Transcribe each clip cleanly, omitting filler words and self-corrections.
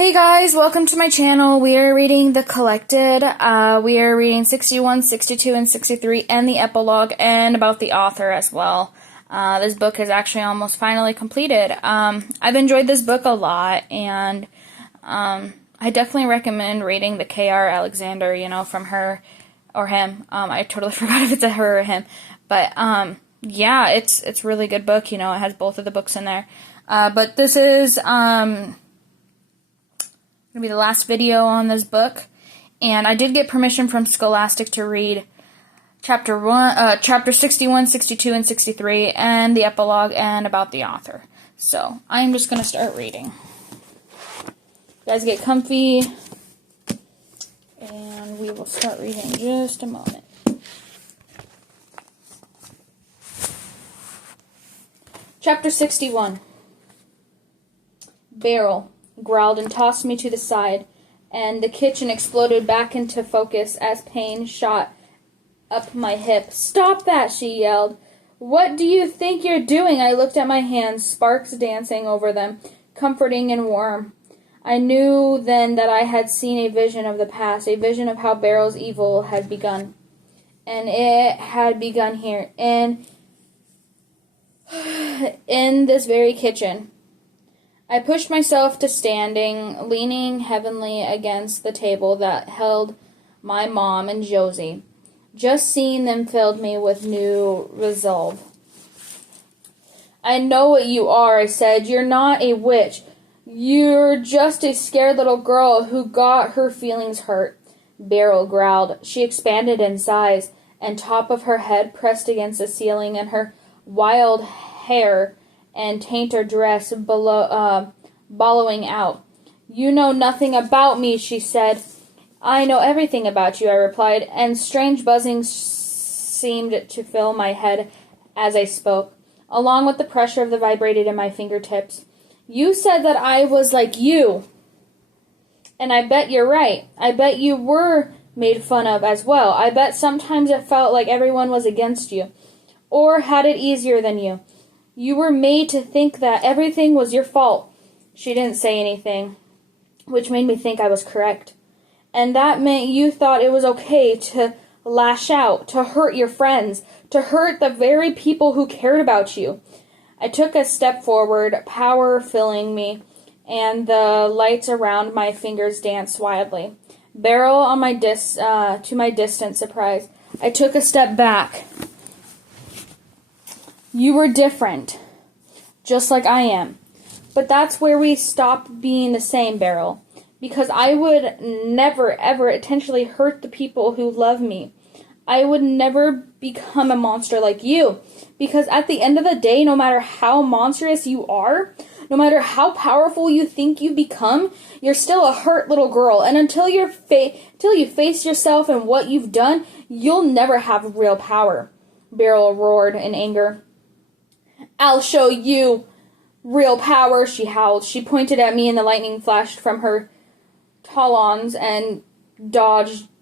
Hey guys, welcome to my channel. We are reading The Collected. We are reading 61, 62, and 63, and the epilogue, and about the author as well. This book is actually almost finally completed. I've enjoyed this book a lot, and I definitely recommend reading the K.R. Alexander, from her or him. I totally forgot if it's a her or him. But, yeah, it's a really good book. It has both of the books in there. But this is, going to be the last video on this book, and I did get permission from Scholastic to read chapter 61, 62, and 63, and the epilogue, and about the author. So, I'm just going to start reading. You guys get comfy, and we will start reading in just a moment. Chapter 61. Beryl growled and tossed me to the side, and the kitchen exploded back into focus as pain shot up my hip. "Stop that!" she yelled. "What do you think you're doing?" I looked at my hands, sparks dancing over them, comforting and warm. I knew then that I had seen a vision of the past, a vision of how Beryl's evil had begun. And it had begun here, in this very kitchen. I pushed myself to standing, leaning heavily against the table that held my mom and Josie. Just seeing them filled me with new resolve. "I know what you are," I said. "You're not a witch. You're just a scared little girl who got her feelings hurt." Beryl growled. She expanded in size, and top of her head pressed against the ceiling, and her wild hair and tainter dress bellowing out. "You know nothing about me," she said. "I know everything about you," I replied, and strange buzzing seemed to fill my head as I spoke, along with the pressure of the vibrated in my fingertips. "You said that I was like you, and I bet you're right. I bet you were made fun of as well. I bet sometimes it felt like everyone was against you, or had it easier than you. You were made to think that everything was your fault." She didn't say anything, which made me think I was correct. "And that meant you thought it was okay to lash out, to hurt your friends, to hurt the very people who cared about you." I took a step forward, power filling me, and the lights around my fingers danced wildly. Beryl on my to my distant surprise. I took a step back. "You were different, just like I am. But that's where we stop being the same, Beryl. Because I would never, ever intentionally hurt the people who love me. I would never become a monster like you. Because at the end of the day, no matter how monstrous you are, no matter how powerful you think you become, you're still a hurt little girl. And until you face yourself and what you've done, you'll never have real power." Beryl roared in anger. "I'll show you real power," she howled. She pointed at me, and the lightning flashed from her talons, and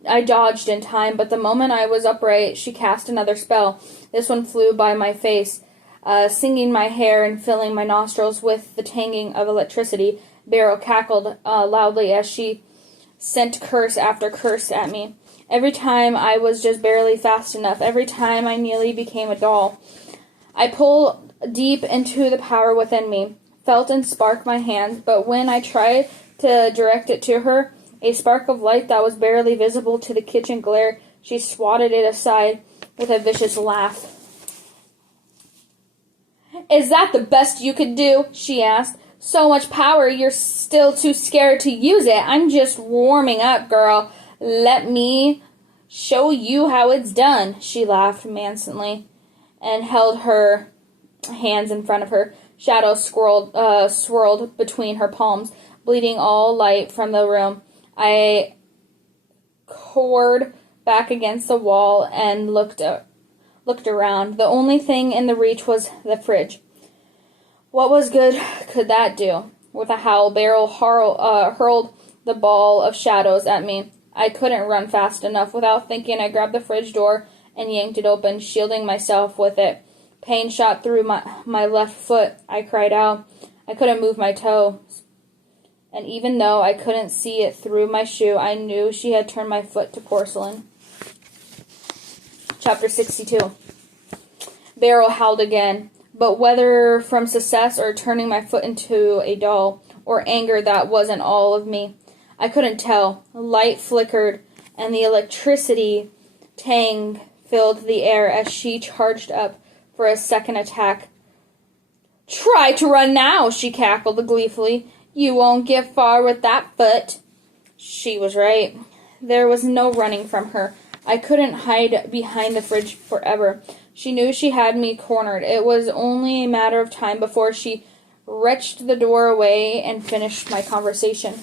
I dodged in time, but the moment I was upright, she cast another spell. This one flew by my face, singing my hair and filling my nostrils with the tanging of electricity. Beryl cackled loudly as she sent curse after curse at me. Every time I was just barely fast enough. Every time I nearly became a doll. I pulled deep into the power within me, felt and sparked my hands, but when I tried to direct it to her, a spark of light that was barely visible to the kitchen glare, she swatted it aside with a vicious laugh. "Is that the best you could do?" she asked. "So much power, you're still too scared to use it. I'm just warming up, girl. Let me show you how it's done." She laughed mansonly and held her hands in front of her. Shadows swirled between her palms, bleeding all light from the room. I cowered back against the wall and looked around. The only thing in the reach was the fridge. What was good could that do? With a howl, Beryl hurled the ball of shadows at me. I couldn't run fast enough. Without thinking, I grabbed the fridge door and yanked it open, shielding myself with it. Pain shot through my left foot. I cried out. I couldn't move my toes. and even though I couldn't see it through my shoe, I knew she had turned my foot to porcelain. Chapter 62. Beryl howled again, but whether from success or turning my foot into a doll, or anger that wasn't all of me, I couldn't tell. Light flickered, and the electricity tang filled the air as she charged up for a second attack. "Try to run now," she cackled gleefully. "You won't get far with that foot." She was right. There was no running from her. I couldn't hide behind the fridge forever. She knew she had me cornered. It was only a matter of time before she wrenched the door away and finished my conversation.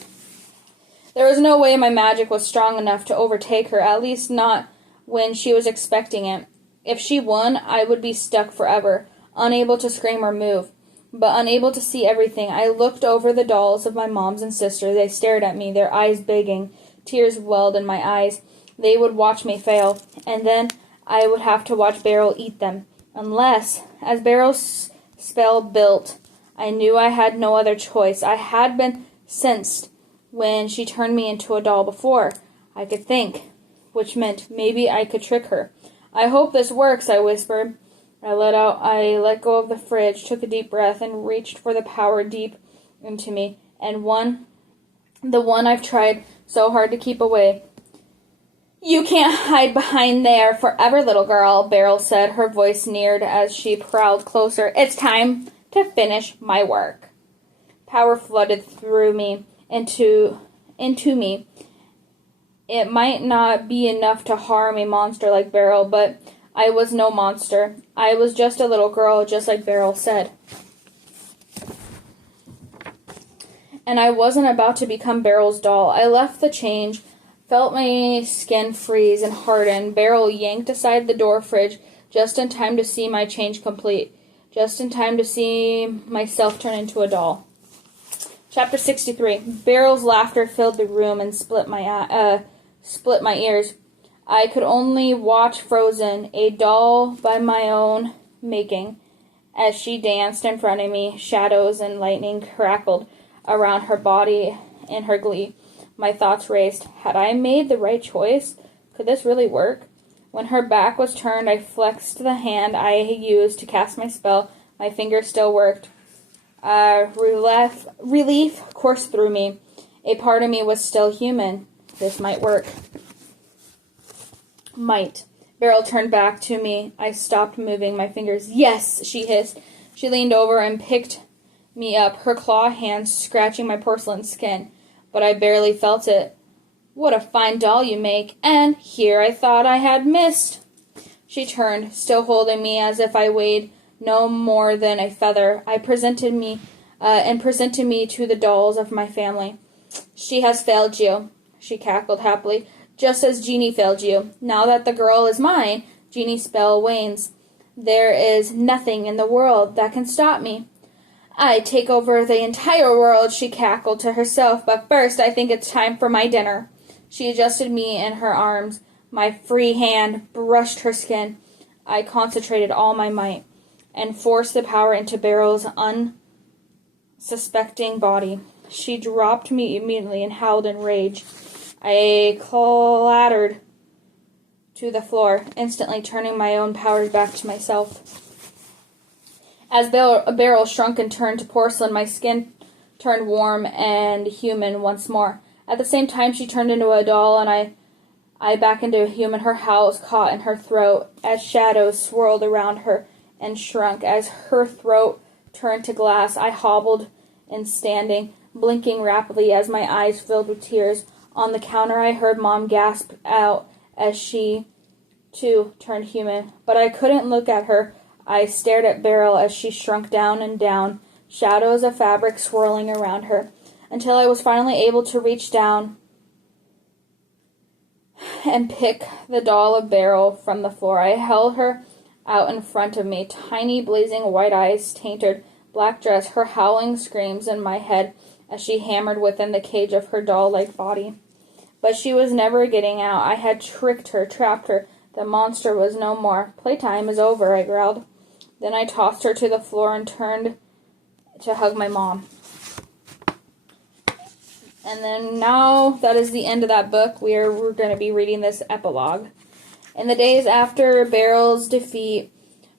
There was no way my magic was strong enough to overtake her, at least not when she was expecting it. If she won, I would be stuck forever, unable to scream or move, but unable to see everything. I looked over the dolls of my moms and sister. They stared at me, their eyes begging. Tears welled in my eyes. They would watch me fail, and then I would have to watch Beryl eat them. Unless, as Beryl's spell built, I knew I had no other choice. I had been sensed when she turned me into a doll before. I could think, which meant maybe I could trick her. "I hope this works," I whispered. I let go of the fridge, took a deep breath, and reached for the power deep into me, and the one I've tried so hard to keep away. "You can't hide behind there forever, little girl," Beryl said. Her voice neared as she prowled closer. "It's time to finish my work." Power flooded through me, into me. It might not be enough to harm a monster like Beryl, but I was no monster. I was just a little girl, just like Beryl said. And I wasn't about to become Beryl's doll. I left the change, felt my skin freeze and harden. Beryl yanked aside the door fridge just in time to see my change complete, just in time to see myself turn into a doll. Chapter 63. Beryl's laughter filled the room and split my ears. I could only watch frozen, a doll by my own making, as she danced in front of me. Shadows and lightning crackled around her body in her glee. My thoughts raced. Had I made the right choice? Could this really work? When her back was turned, I flexed the hand I used to cast my spell. My fingers still worked. Relief coursed through me. A part of me was still human. This might work. Might. Beryl turned back to me. I stopped moving my fingers. "Yes," she hissed. She leaned over and picked me up, her claw hands scratching my porcelain skin, but I barely felt it. "What a fine doll you make, and here I thought I had missed." She turned, still holding me as if I weighed no more than a feather. Presented me to the dolls of my family. "She has failed you," she cackled happily, "just as Jeannie failed you. Now that the girl is mine, Jeannie's spell wanes. There is nothing in the world that can stop me." "I'd take over the entire world," she cackled to herself, "but first I think it's time for my dinner." She adjusted me in her arms. My free hand brushed her skin. I concentrated all my might and forced the power into Beryl's unsuspecting body. She dropped me immediately and howled in rage. I clattered to the floor, instantly turning my own powers back to myself. As Beryl shrunk and turned to porcelain, my skin turned warm and human once more. At the same time, she turned into a doll, and I back into a human. Her howls caught in her throat as shadows swirled around her and shrunk. As her throat turned to glass, I hobbled and standing, blinking rapidly as my eyes filled with tears. On the counter, I heard Mom gasp out as she, too, turned human. But I couldn't look at her. I stared at Beryl as she shrunk down and down, shadows of fabric swirling around her, until I was finally able to reach down and pick the doll of Beryl from the floor. I held her out in front of me, tiny blazing white eyes, tainted black dress, her howling screams in my head as she hammered within the cage of her doll-like body. But she was never getting out. I had tricked her, trapped her. The monster was no more. "Playtime is over," I growled. Then I tossed her to the floor and turned to hug my mom. And then now that is the end of that book. We're going to be reading this epilogue. In the days after Beryl's defeat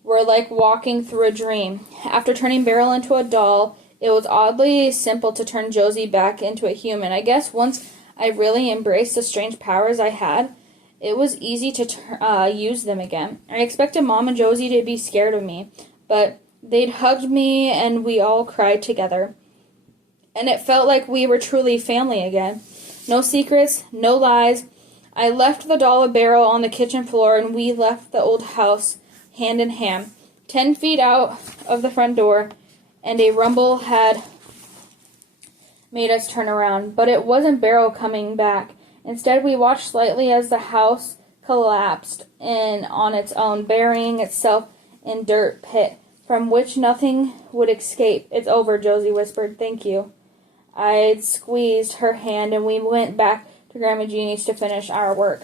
were like walking through a dream. After turning Beryl into a doll, it was oddly simple to turn Josie back into a human. I guess once I really embraced the strange powers I had, it was easy to use them again. I expected Mom and Josie to be scared of me, but they'd hugged me and we all cried together. And it felt like we were truly family again. No secrets, no lies. I left the doll of Beryl on the kitchen floor and we left the old house hand in hand. 10 feet out of the front door, and a rumble had made us turn around. But it wasn't Beryl coming back. Instead, we watched slightly as the house collapsed in on its own, burying itself in dirt pit from which nothing would escape. It's over, Josie whispered. Thank you. I'd squeezed her hand, and we went back to Grandma Jeannie's to finish our work.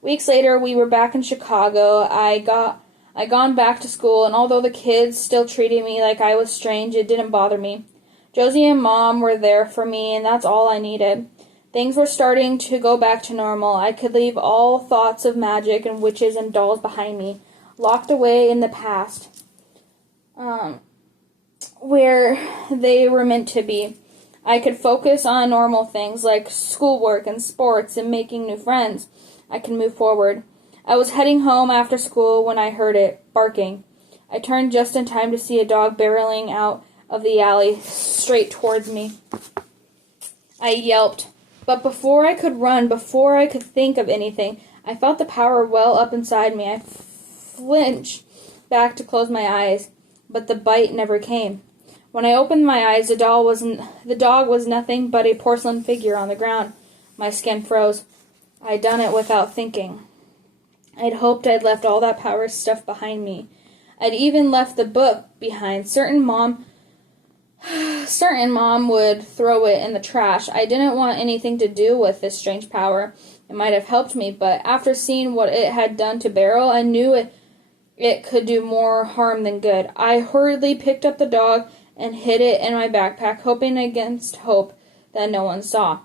Weeks later, we were back in Chicago. I'd gone back to school, and although the kids still treated me like I was strange, it didn't bother me. Josie and Mom were there for me, and that's all I needed. Things were starting to go back to normal. I could leave all thoughts of magic and witches and dolls behind me, locked away in the past, where they were meant to be. I could focus on normal things like schoolwork and sports and making new friends. I could move forward. I was heading home after school when I heard it, barking. I turned just in time to see a dog barreling out of the alley straight towards me. I yelped, but before I could run, before I could think of anything, I felt the power well up inside me. I flinched back to close my eyes, but the bite never came. When I opened my eyes, the dog was nothing but a porcelain figure on the ground. My skin froze. I'd done it without thinking. I'd hoped I'd left all that power stuff behind me. I'd even left the book behind. Certain mom would throw it in the trash. I didn't want anything to do with this strange power. It might have helped me, but after seeing what it had done to Beryl, I knew it could do more harm than good. I hurriedly picked up the dog and hid it in my backpack, hoping against hope that no one saw.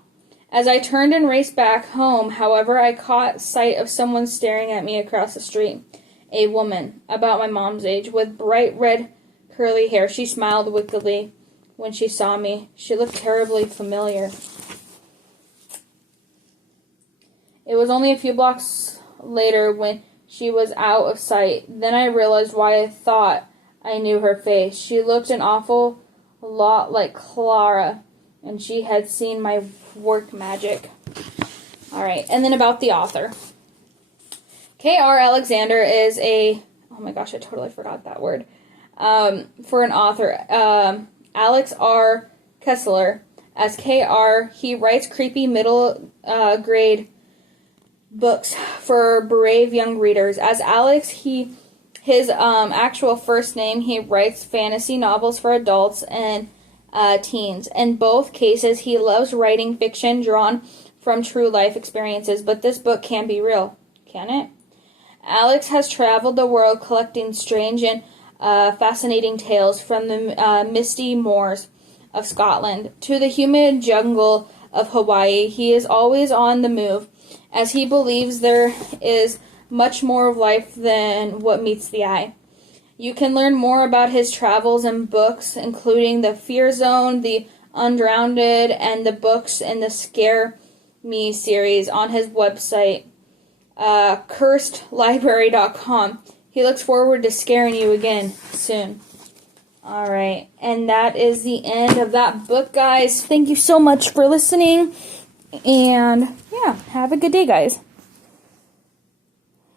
As I turned and raced back home, however, I caught sight of someone staring at me across the street. A woman, about my mom's age, with bright red curly hair. She smiled wickedly when she saw me. She looked terribly familiar. It was only a few blocks later when she was out of sight. Then I realized why I thought I knew her face. She looked an awful lot like Clara, and she had seen my work magic. Alright, and then about the author. K.R. Alexander is a... Oh my gosh, I totally forgot that word. For an author. Alex R. Kessler. As K.R., he writes creepy middle grade books for brave young readers. As Alex, his actual first name, he writes fantasy novels for adults and teens. In both cases, he loves writing fiction drawn from true life experiences, but this book can't be real, can it? Alex has traveled the world collecting strange and fascinating tales from the misty moors of Scotland to the humid jungle of Hawaii. He is always on the move, as he believes there is much more of life than what meets the eye. You can learn more about his travels and books, including The Fear Zone, The Undrowned, and the books in the Scare Me series on his website, cursedlibrary.com. He looks forward to scaring you again soon. Alright, and that is the end of that book, guys. Thank you so much for listening, and yeah, have a good day, guys.